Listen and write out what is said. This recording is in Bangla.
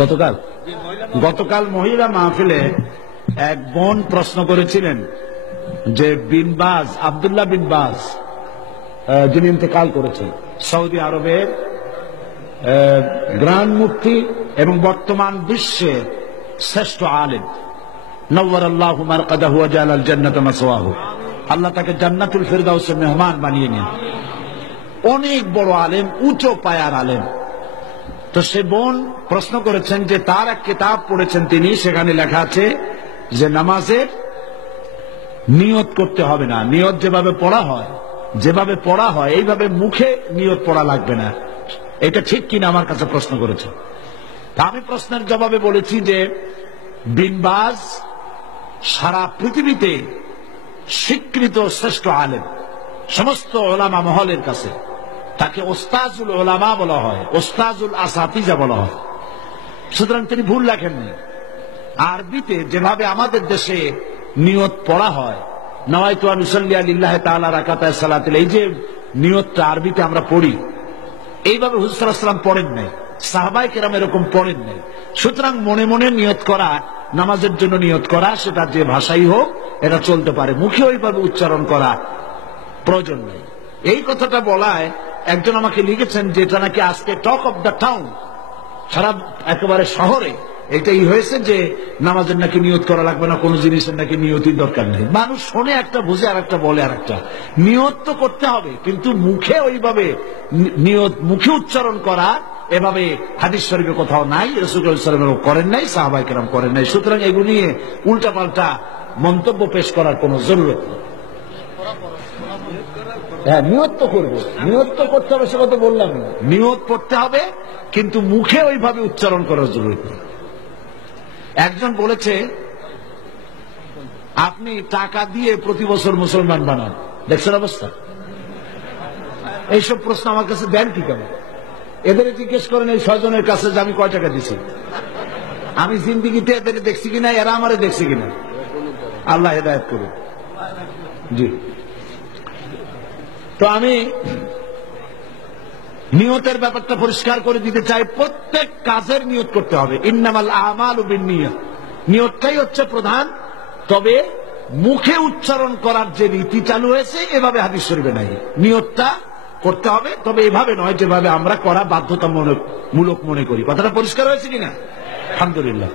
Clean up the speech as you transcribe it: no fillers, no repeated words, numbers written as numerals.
গতকাল গতকাল মহিলা মাহফিলে এক বোন প্রশ্ন করেছিলেন যে আব্দুল্লাহ বিন বাজ যিনি ইন্তেকাল করেছেন, সৌদি আরবের গ্র্যান্ড মুফতি এবং বর্তমান বিশ্বের শ্রেষ্ঠ আলেম, নওয়ারাল্লাহু মারকাদাহু ওয়া জাআলাল জান্নাতা মাসওয়াহু, আল্লাহ তাকে জান্নাতুল ফিরদাউসের মেহমান বানিয়ে নেন। অনেক বড় আলেম, উঁচু পায়ার আলেম। তো সে বোন প্রশ্ন করেছেন যে তার এক কিতাব পড়েছেন তিনি, সেখানে লেখা আছে যে নামাজের নিয়ত করতে হবে না, নিয়ত যেভাবে পড়া হয় এইভাবে মুখে নিয়ত পড়া লাগবে না। এটা ঠিক কিনা আমার কাছে প্রশ্ন করেছে। তা আমি প্রশ্নের জবাবে বলেছি যে বিন বাজ সারা পৃথিবীতে স্বীকৃত শ্রেষ্ঠ আলেম, সমস্ত ওলামা মহলের কাছে তাকে ওস্তাজুল ওলামা বলা হয়, ওস্তাজুল আসাতিজা বলা হয়। সুতরাং তিনি ভুল লেখেননি। আরবিতে যেভাবে আমাদের দেশে নিয়ত পড়া হয়, নাওয়াইতু আন উসাল্লি লিল্লাহি তাআলা রাকাতায় সালাতিল, এই যে নিয়তটা আরবিতে আমরা পড়ি, এইভাবে হুজুর সাল্লাল্লাহু আলাইহি ওয়াসাল্লাম পড়েন নাই, সাহাবায়ে কেরাম এরকম পড়েন নাই। সুতরাং মনে মনে নিয়ত করা, নামাজের জন্য নিয়ত করা, সেটা যে ভাষাই হোক এটা চলতে পারে, মুখে ওইভাবে উচ্চারণ করা প্রয়োজন নেই। এই কথাটা বলায় একজন আমাকে লিখেছেন যে এটা নাকি আজকে টক অফ দ্য টাউন, সারা একেবারে শহরে এটাই হয়েছে যে নামাজের নাকি নিয়ত করা লাগবে না, কোন জিনিসের নাকি নিয়তির দরকার নেই। মানুষ শোনে একটা, বুঝে আর একটা, বলে আর একটা। নিয়ত তো করতে হবে, কিন্তু মুখে ওইভাবে নিয়ত, মুখে উচ্চারণ করা এভাবে হাদিস শরীফে কোথাও নাই, রাসূলুল্লাহ সাল্লাল্লাহু আলাইহি ওয়াসাল্লাম করেন নাই, সাহাবায়ে কেরাম করেন নাই। সুতরাং এগুলো নিয়ে উল্টাপাল্টা মন্তব্য পেশ করার কোন জরুরত নেই। হ্যাঁ, নিয়ত তো করবো, নিয়ত তো করতে হবে, সে কথা বললাম না। নিয়ত পড়তে হবে, কিন্তু মুখে ওইভাবে উচ্চারণ করার জরুরত নেই। একজন বলেছে আপনি টাকা দিয়ে প্রতি বছর মুসলমান বানান, দেখছেন অবস্থা? এইসব প্রশ্ন আমার কাছে দেন কি কেন? এদের জিজ্ঞেস করেন এই 6 জনের কাছে যে আমি কয় টাকা দিছি, আমি জিন্দিগিতে এদের দেখছি কিনা, এরা আমারে দেখছি কিনা। আল্লাহ হেদায়েত করুন। জি, তো আমি নিয়তের ব্যাপারটা পরিষ্কার করে দিতে চাই। প্রত্যেক কাজের নিয়ত করতে হবে। ইন্নামাল আমালু বিন্নিয়াত, নিয়তটাই হচ্ছে প্রধান। তবে মুখে উচ্চারণ করার যে রীতি চালু হয়েছে, এভাবে হাদিস শরীফে নাই। নিয়তটা করতে হবে, তবে এভাবে নয় যেভাবে আমরা করা বাধ্যতামূলক মনে করি। কথাটা পরিষ্কার হয়েছে কিনা? আলহামদুলিল্লাহ।